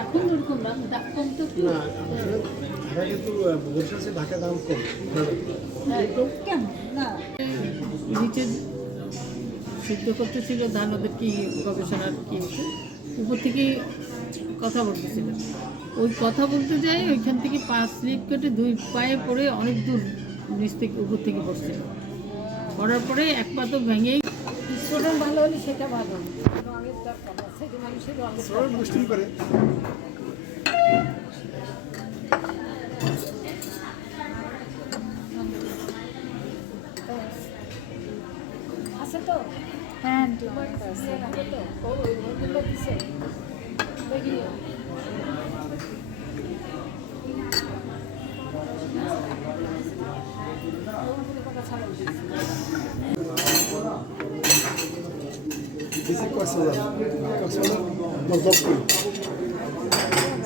এখন ওরকম না দাম কম তো ঢাকা কিন্তু বসেছে ঢাকা দাম কম। কেন? না। নিচে সিদ্ধ করতেছিল ধান ওদের কি গবেষণার কি হচ্ছে? উপর থেকে কথা বলতেছিল। ওই কথা বলতে যাই ওইখান থেকে পাঁচ স্লিপ কেটে দুই পায়ে পড়ে অনেক দূর নিচ থেকে উপর থেকে পড়ছিল। পড়ার পরে এক পা তো ভেঙেই স্টুডেন্ট ভালো হলে সেটা ভালো রঙের দরকার আছে মানুষের রঙের মুশকিল করে আছে তো? হ্যাঁ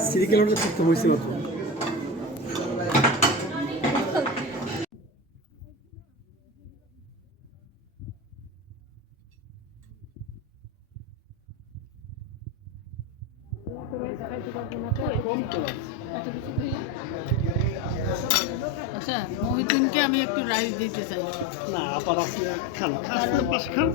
সিরিকেল হলে হয়েছে মাত্র আচ্ছা মহিদিনকে আমি একটু রাইস দিতে চাই। না আবার আপনি খান। খান।